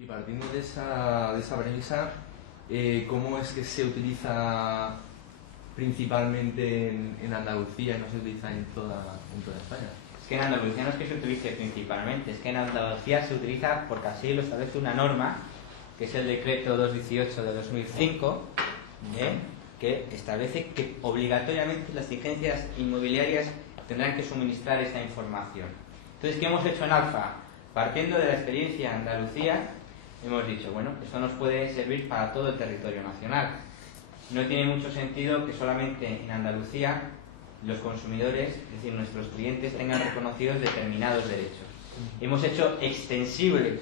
Y partiendo de esa premisa, ¿cómo es que se utiliza principalmente en Andalucía y no se utiliza en toda España? Es que en Andalucía no es que se utilice principalmente, es que en Andalucía se utiliza porque así lo establece una norma, que es el decreto 218 de 2005, que establece que obligatoriamente las agencias inmobiliarias tendrán que suministrar esta información. Entonces, ¿qué hemos hecho en Alfa? Partiendo de la experiencia en Andalucía, hemos dicho, bueno, esto nos puede servir para todo el territorio nacional. No tiene mucho sentido que solamente en Andalucía los consumidores, es decir, nuestros clientes, tengan reconocidos determinados derechos. Hemos hecho extensible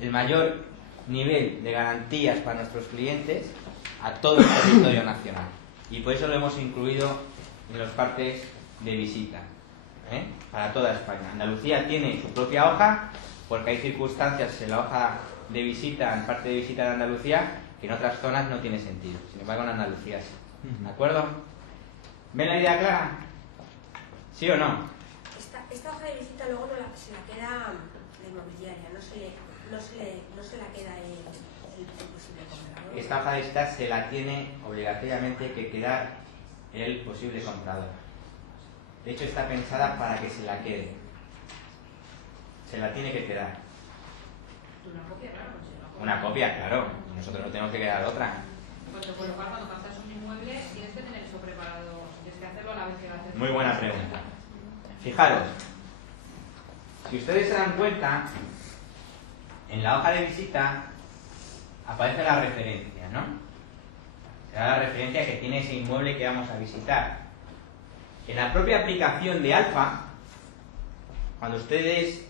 el mayor nivel de garantías para nuestros clientes a todo el territorio nacional. Y por eso lo hemos incluido en los partes de visita, para toda España. Andalucía tiene su propia hoja, porque hay circunstancias en la hoja de visita, en parte de visita de Andalucía, que en otras zonas no tiene sentido. Sin embargo, en Andalucía sí. ¿De acuerdo? ¿Ven la idea clara? ¿Sí o no? Esta hoja de visita luego se la queda la inmobiliaria, no se la queda el posible comprador. Esta hoja de visita se la tiene obligatoriamente que quedar el posible comprador. De hecho, está pensada para que se la quede. Se la tiene que quedar. Una copia, claro. Una copia, claro. Nosotros no tenemos que quedar otra. Pues por lo cual, cuando captas un inmueble, tienes que tener eso preparado. Tienes que hacerlo a la vez que lo haces. Muy buena pregunta. Fijaros, si ustedes se dan cuenta, en la hoja de visita aparece la referencia, ¿no? Será la referencia que tiene ese inmueble que vamos a visitar. En la propia aplicación de Alfa, cuando ustedes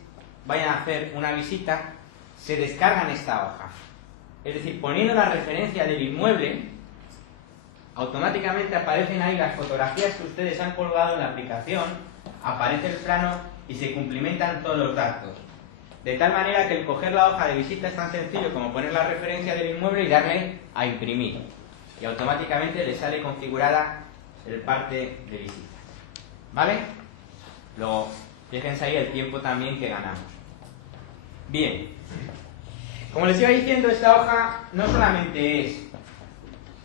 vayan a hacer una visita, se descargan esta hoja. Es decir, poniendo la referencia del inmueble, automáticamente aparecen ahí las fotografías que ustedes han colgado en la aplicación, aparece el plano y se cumplimentan todos los datos. De tal manera que el coger la hoja de visita es tan sencillo como poner la referencia del inmueble y darle a imprimir. Y automáticamente le sale configurada el parte de visita. ¿Vale? Luego, fíjense ahí el tiempo también que ganamos. Bien. Como les iba diciendo, esta hoja no solamente es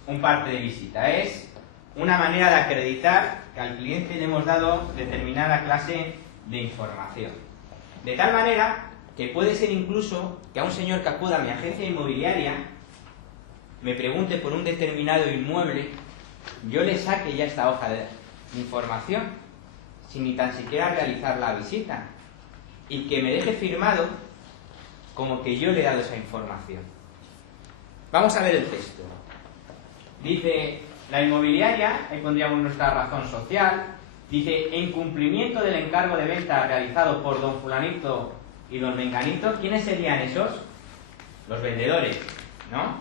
un parte de visita, es una manera de acreditar que al cliente le hemos dado determinada clase de información. De tal manera que puede ser incluso que a un señor que acuda a mi agencia inmobiliaria me pregunte por un determinado inmueble, yo le saque ya esta hoja de información sin ni tan siquiera realizar la visita y que me deje firmado como que yo le he dado esa información. Vamos a ver el texto. Dice, la inmobiliaria, ahí pondríamos nuestra razón social, dice, en cumplimiento del encargo de venta realizado por don fulanito y don menganito, ¿quiénes serían esos? Los vendedores, ¿no?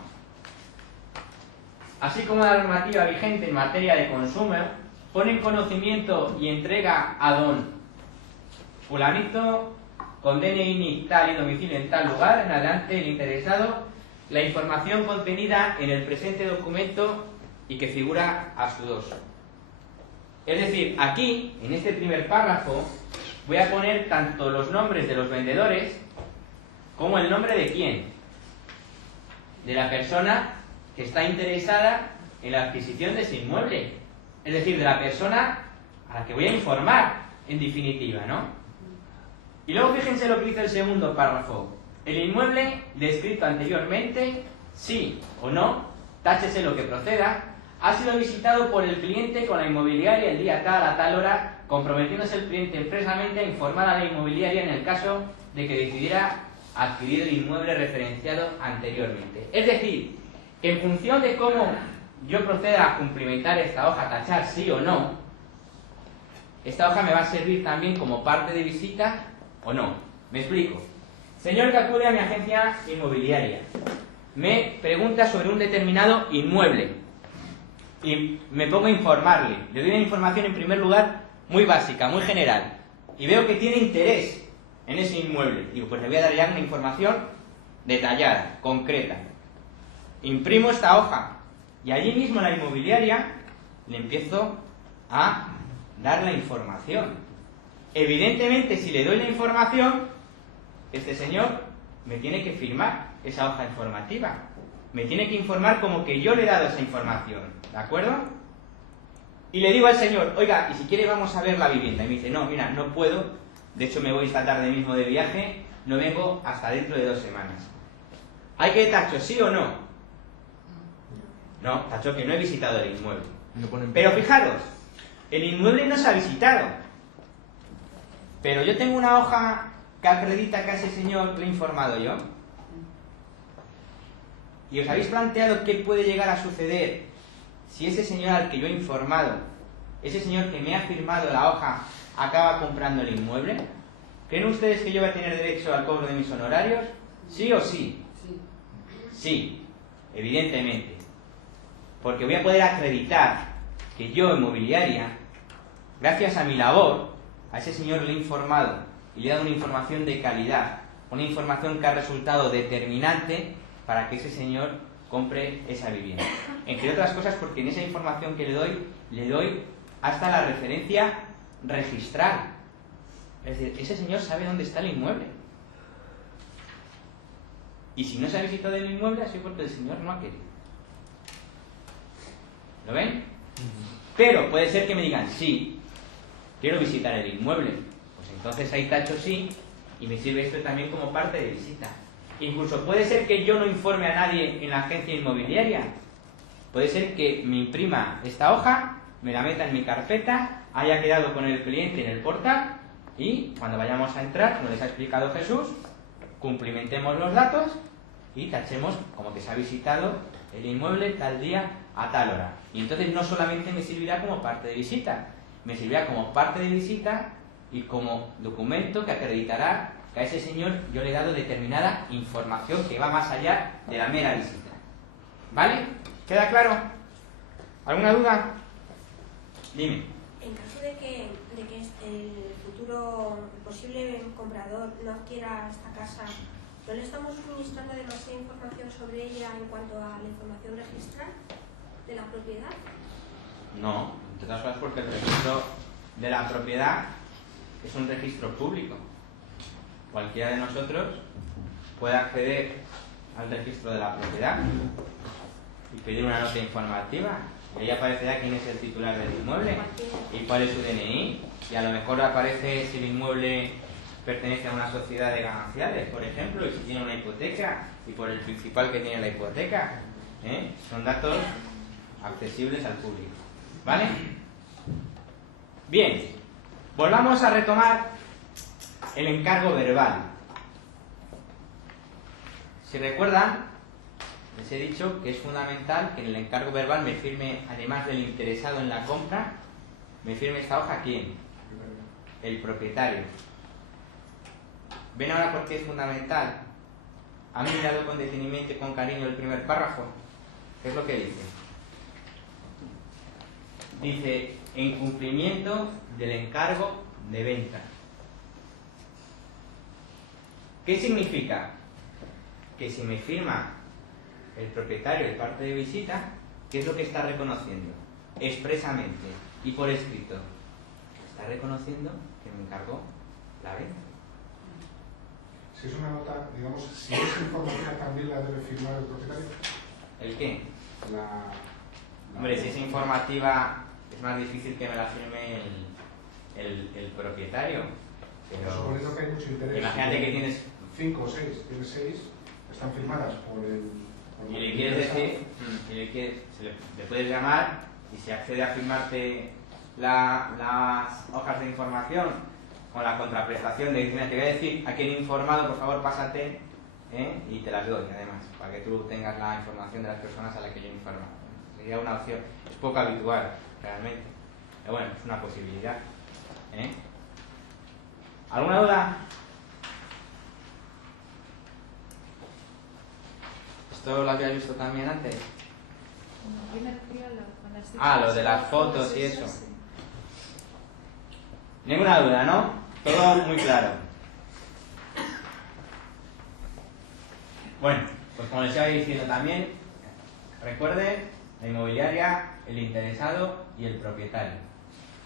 Así como la normativa vigente en materia de consumo, pone en conocimiento y entrega a don fulanito con DNI tal y domicilio en tal lugar, en adelante el interesado, la información contenida en el presente documento y que figura a su doso. Es decir, aquí, en este primer párrafo, voy a poner tanto los nombres de los vendedores como el nombre de quién. De la persona que está interesada en la adquisición de ese inmueble. Es decir, de la persona a la que voy a informar, en definitiva, ¿no? Y luego fíjense lo que dice el segundo párrafo. El inmueble descrito anteriormente, sí o no, táchese lo que proceda, ha sido visitado por el cliente con la inmobiliaria el día tal a tal hora, comprometiéndose el cliente expresamente a informar a la inmobiliaria en el caso de que decidiera adquirir el inmueble referenciado anteriormente. Es decir, que en función de cómo yo proceda a cumplimentar esta hoja, tachar sí o no, esta hoja me va a servir también como parte de visita o no. Me explico. Señor que acude a mi agencia inmobiliaria, me pregunta sobre un determinado inmueble y me pongo a informarle. Le doy una información en primer lugar muy básica, muy general, y veo que tiene interés en ese inmueble. Digo, pues le voy a dar ya una información detallada, concreta. Imprimo esta hoja y allí mismo en la inmobiliaria le empiezo a dar la información. Evidentemente, si le doy la información, este señor me tiene que firmar esa hoja informativa. Me tiene que informar como que yo le he dado esa información, ¿de acuerdo? Y le digo al señor, oiga, y si quiere vamos a ver la vivienda. Y me dice, no, mira, no puedo, de hecho me voy esta tarde mismo de viaje, no vengo hasta dentro de 2 semanas. ¿Hay que tacho, sí o no? No, tacho que no he visitado el inmueble. Pero fijaros, el inmueble no se ha visitado. Pero yo tengo una hoja que acredita que a ese señor le he informado yo. ¿Y os habéis planteado qué puede llegar a suceder si ese señor al que yo he informado, ese señor que me ha firmado la hoja, acaba comprando el inmueble? ¿Creen ustedes que yo voy a tener derecho al cobro de mis honorarios? ¿Sí o sí? Sí, evidentemente. Porque voy a poder acreditar que yo, inmobiliaria, gracias a mi labor, a ese señor le he informado y le he dado una información de calidad, una información que ha resultado determinante para que ese señor compre esa vivienda. Entre otras cosas porque en esa información que le doy hasta la referencia registral. Es decir, ese señor sabe dónde está el inmueble. Y si no se ha visitado el inmueble, ha sido porque el señor no ha querido. ¿Lo ven? Pero puede ser que me digan, sí, quiero visitar el inmueble. Pues entonces ahí tacho sí, y me sirve esto también como parte de visita. Incluso puede ser que yo no informe a nadie en la agencia inmobiliaria. Puede ser que me imprima esta hoja, me la meta en mi carpeta, haya quedado con el cliente en el portal y cuando vayamos a entrar, como les ha explicado Jesús, cumplimentemos los datos y tachemos como que se ha visitado el inmueble tal día a tal hora. Y entonces no solamente me servirá como parte de visita, me servirá como parte de visita y como documento que acreditará que a ese señor yo le he dado determinada información que va más allá de la mera visita. ¿Vale? ¿Queda claro? ¿Alguna duda? Dime. En caso de que el futuro posible comprador no adquiera esta casa, ¿no le estamos suministrando demasiada información sobre ella en cuanto a la información registral de la propiedad? No, entre otras cosas porque el registro de la propiedad es un registro público. Cualquiera de nosotros puede acceder al registro de la propiedad y pedir una nota informativa. Y ahí aparecerá quién es el titular del inmueble y cuál es su DNI. Y a lo mejor aparece si el inmueble pertenece a una sociedad de gananciales, por ejemplo, y si tiene una hipoteca y por el principal que tiene la hipoteca. Son datos accesibles al público. ¿Vale? Bien, volvamos a retomar el encargo verbal. Si recuerdan, les he dicho que es fundamental que en el encargo verbal me firme, además del interesado en la compra, me firme esta hoja ¿quién? El propietario. ¿Ven ahora por qué es fundamental? ¿Han mirado con detenimiento y con cariño el primer párrafo? ¿Qué es lo que dice? Dice, en cumplimiento del encargo de venta. ¿Qué significa? Que si me firma el propietario el parte de visita, ¿qué es lo que está reconociendo? Expresamente y por escrito. Está reconociendo que me encargó la venta. Si es una nota, digamos, si es informativa también la debe firmar el propietario. ¿El qué? La Hombre, si es informativa es más difícil que me la firme el propietario. Pero suponiendo que hay mucho interés. Imagínate que tienes 5 o 6, tienes 6, están firmadas por el... y le quieres decir, le puedes llamar y se accede a firmarte las hojas de información con la contraprestación de decir, te voy a decir a quién he informado, por favor pásate, y te las doy además, para que tú tengas la información de las personas a las que yo informo. Sería una opción, es poco habitual realmente, pero bueno, es una posibilidad. ¿Alguna duda? ¿Esto lo habías visto también antes? Lo de las fotos y eso. Ninguna duda, ¿no? Todo muy claro. Bueno, pues como les iba diciendo también, recuerden, la inmobiliaria, el interesado y el propietario.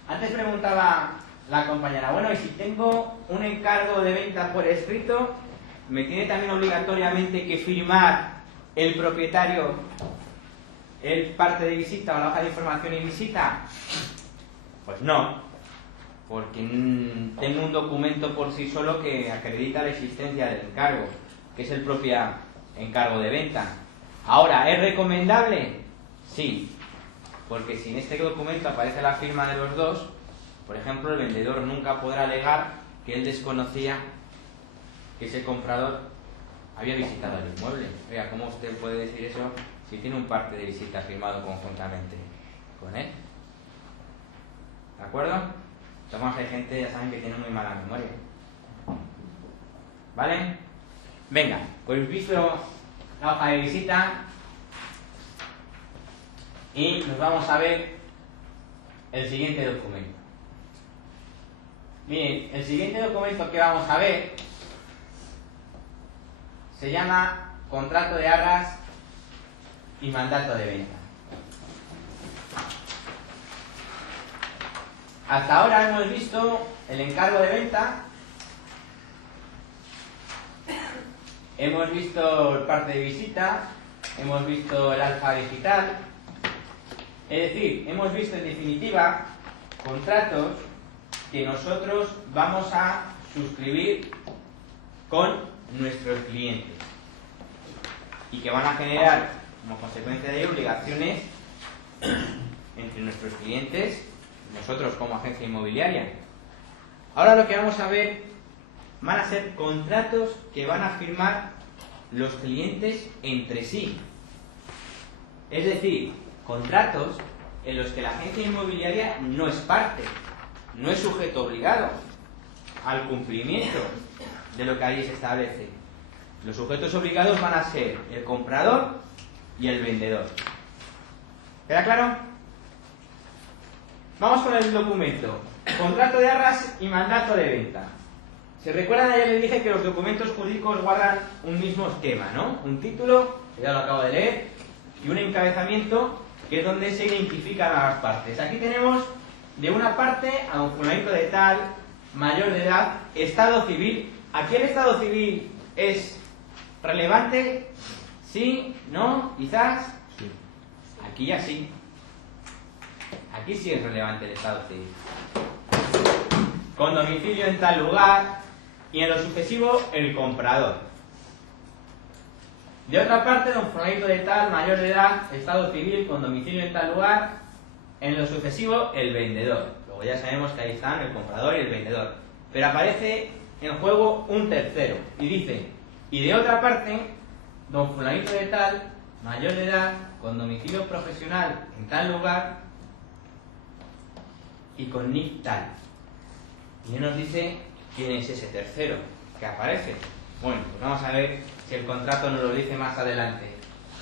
Antes preguntaba la compañera, bueno, y si tengo un encargo de venta por escrito, ¿me tiene también obligatoriamente que firmar el propietario el parte de visita o la hoja de información y visita? Pues no, porque tengo un documento por sí solo que acredita la existencia del encargo, que es el propio encargo de venta. Ahora, ¿es recomendable? Sí, porque si en este documento aparece la firma de los dos, por ejemplo, el vendedor nunca podrá alegar que él desconocía que ese comprador había visitado el inmueble. Oiga, ¿cómo usted puede decir eso si tiene un parte de visita firmado conjuntamente con él? ¿De acuerdo? Somos hay gente, ya saben, que tiene muy mala memoria. ¿Vale? Venga, pues visto la hoja de visita y nos vamos a ver el siguiente documento. Miren, el siguiente documento que vamos a ver se llama contrato de arras y mandato de venta. Hasta ahora hemos visto el encargo de venta, hemos visto el parte de visita, hemos visto el alfa digital, es decir, hemos visto en definitiva contratos que nosotros vamos a suscribir con nuestros clientes y que van a generar como consecuencia de ello obligaciones entre nuestros clientes y nosotros como agencia inmobiliaria. Ahora lo que vamos a ver van a ser contratos que van a firmar los clientes entre sí, es decir, contratos en los que la agencia inmobiliaria no es parte, no es sujeto obligado al cumplimiento de lo que ahí se establece. Los sujetos obligados van a ser el comprador y el vendedor. ¿Queda claro? Vamos con el documento. Contrato de arras y mandato de venta. ¿Se recuerdan? Ayer les dije que los documentos jurídicos guardan un mismo esquema, ¿no? Un título, que ya lo acabo de leer, y un encabezamiento, que es donde se identifican a las partes. Aquí tenemos de una parte a un fulanito de tal, mayor de edad, estado civil. ¿Aquí el estado civil es relevante? ¿Sí? ¿No? ¿Quizás? Sí. Aquí ya sí. Aquí sí es relevante el estado civil. Con domicilio en tal lugar y en lo sucesivo el comprador. De otra parte, don fulanito de tal, mayor de edad, estado civil, con domicilio en tal lugar, en lo sucesivo el vendedor. Luego ya sabemos que ahí están el comprador y el vendedor. Pero aparece en juego un tercero y dice: y de otra parte, don fulanito de tal, mayor de edad, con domicilio profesional en tal lugar y con NIF tal. Y él nos dice quién es ese tercero que aparece. Bueno, pues vamos a ver si el contrato nos lo dice más adelante.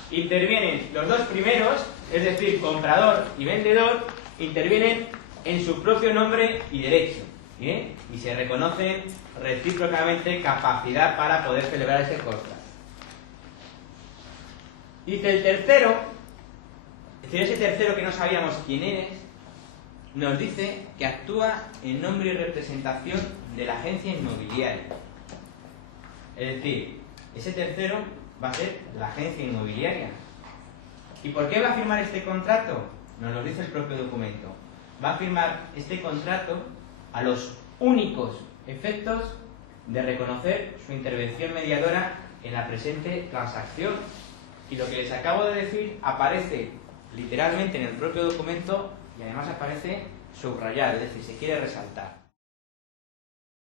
Intervienen los dos primeros, es decir, comprador y vendedor, intervienen en su propio nombre y derecho, ¿eh? Y se reconocen recíprocamente capacidad para poder celebrar ese contrato. Dice el tercero, es decir, ese tercero que no sabíamos quién es, nos dice que actúa en nombre y representación de la agencia inmobiliaria. Es decir, ese tercero va a ser la agencia inmobiliaria. ¿Y por qué va a firmar este contrato? Nos lo dice el propio documento. Va a firmar este contrato a los únicos efectos de reconocer su intervención mediadora en la presente transacción. Y lo que les acabo de decir aparece literalmente en el propio documento y además aparece subrayado, es decir, se quiere resaltar.